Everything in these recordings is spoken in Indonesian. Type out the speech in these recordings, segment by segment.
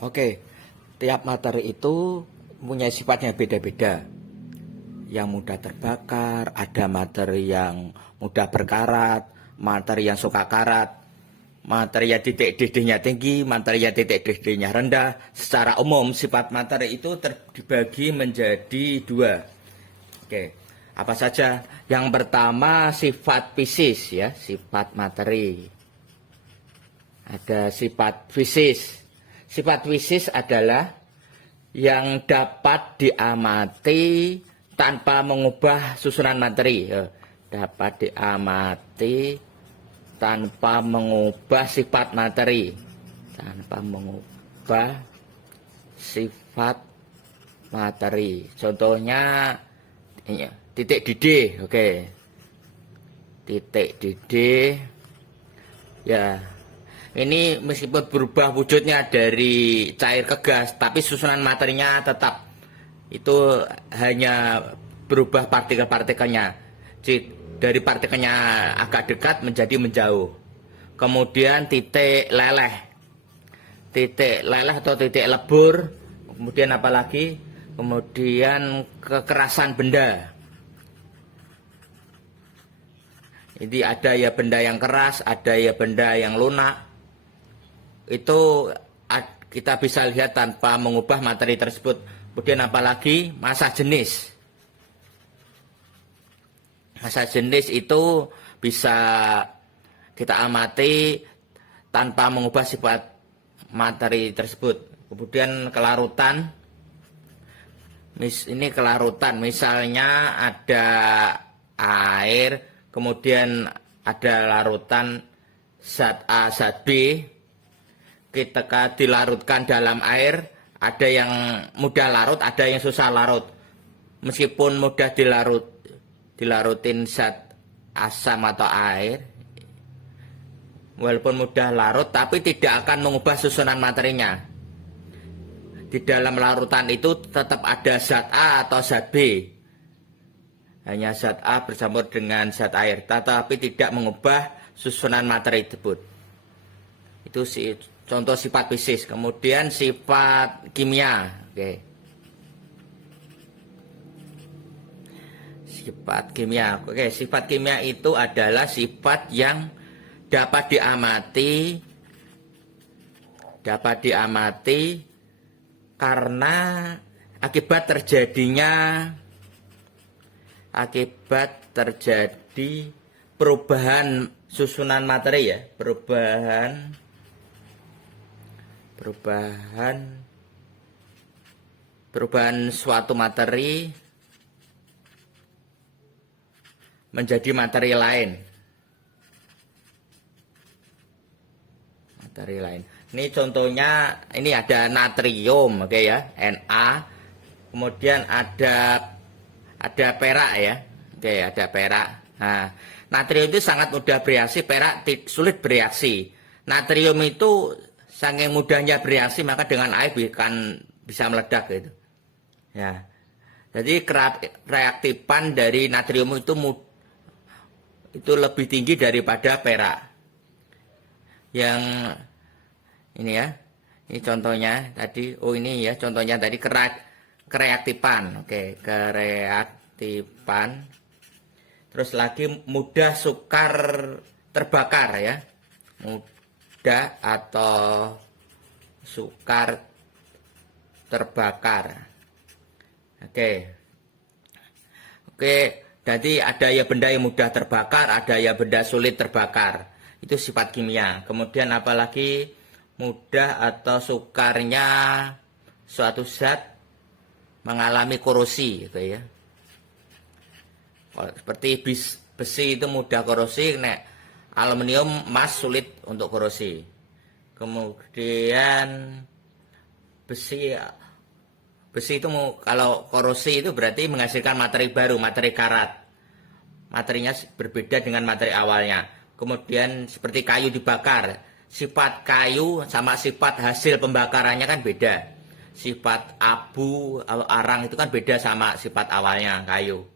Oke, tiap materi itu punya sifatnya beda-beda. Yang mudah terbakar, ada materi yang mudah berkarat, materi yang suka karat, materi yang titik didihnya tinggi, materi yang titik didihnya rendah. Secara umum sifat materi itu terbagi menjadi dua. Oke, apa saja? Yang pertama sifat fisis ya, sifat materi. Ada sifat fisis. Sifat fisis adalah yang dapat diamati tanpa mengubah susunan materi. Dapat diamati tanpa mengubah sifat materi. Tanpa mengubah sifat materi. Contohnya titik didih. Oke. Titik didih. Ya. Ini meskipun berubah wujudnya dari cair ke gas, tapi susunan materinya tetap. Itu hanya berubah partikel-partikelnya. Dari partikelnya agak dekat menjadi menjauh. Kemudian titik leleh. Titik leleh atau titik lebur. Kemudian apa lagi? Kemudian kekerasan benda. Jadi ada ya benda yang keras, ada ya benda yang lunak. Itu kita bisa lihat tanpa mengubah materi tersebut. Kemudian apalagi massa jenis. Massa jenis itu bisa kita amati tanpa mengubah sifat materi tersebut. Kemudian kelarutan. Ini kelarutan, misalnya ada air, kemudian ada larutan zat A, zat B. Ketika dilarutkan dalam air, ada yang mudah larut, ada yang susah larut. Meskipun mudah dilarutin zat asam atau air, walaupun mudah larut, tapi tidak akan mengubah susunan materinya. Di dalam larutan itu tetap ada zat A atau zat B. Hanya zat A bercampur dengan zat air, tetapi tidak mengubah susunan materi tersebut. Itu contoh sifat fisis. Kemudian sifat kimia. Oke. Sifat kimia. Oke, sifat kimia itu adalah sifat yang dapat diamati karena akibat terjadi perubahan susunan materi ya, perubahan suatu materi menjadi materi lain. Ini contohnya, ini ada natrium, oke ya, Na. Kemudian ada perak ya. Oke, ada perak. Nah, natrium itu sangat mudah bereaksi, perak sulit bereaksi. Natrium itu saking mudahnya bereaksi, maka dengan air bisa meledak gitu. Ya. Jadi reaktifan dari natrium itu lebih tinggi daripada perak. Yang ini ya. Ini contohnya tadi. Oh, ini ya contohnya tadi kereaktifan. Oke, kereaktifan. Terus lagi mudah sukar terbakar ya. Mudah atau sukar terbakar. Oke, jadi ada ya benda yang mudah terbakar, ada ya benda sulit terbakar. Itu sifat kimia. Kemudian apalagi mudah atau sukarnya suatu zat mengalami korosi gitu ya. Seperti besi itu mudah korosi, aluminium, emas sulit untuk korosi. Kemudian besi itu kalau korosi itu berarti menghasilkan materi baru, materi karat. Materinya berbeda dengan materi awalnya. Kemudian seperti kayu dibakar, sifat kayu sama sifat hasil pembakarannya kan beda. Sifat abu, arang itu kan beda sama sifat awalnya kayu.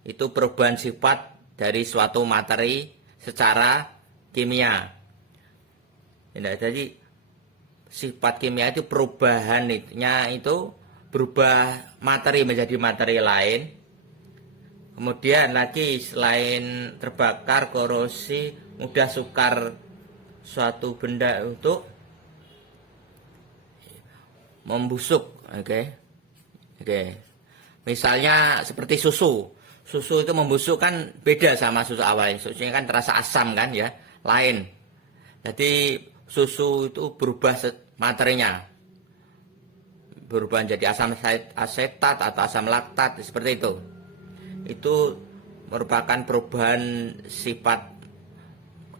Itu perubahan sifat dari suatu materi secara kimia. Jadi sifat kimia itu perubahannya itu berubah materi menjadi materi lain. Kemudian lagi selain terbakar, korosi, mudah sukar suatu benda untuk membusuk. Oke. Misalnya seperti susu. Susu itu membusuk kan beda sama susu awalnya. Susunya kan terasa asam kan ya, lain. Jadi susu itu berubah materinya. Berubah menjadi asam asetat atau asam laktat seperti itu. Itu merupakan perubahan sifat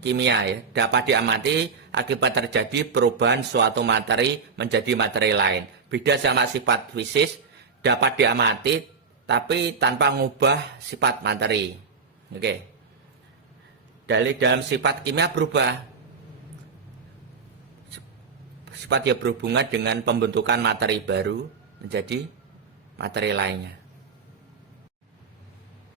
kimia ya, dapat diamati akibat terjadi perubahan suatu materi menjadi materi lain. Beda sama sifat fisik, dapat diamati tapi tanpa mengubah sifat materi. Oke. Dalam sifat kimia berubah. Sifat yang berhubungan dengan pembentukan materi baru menjadi materi lainnya.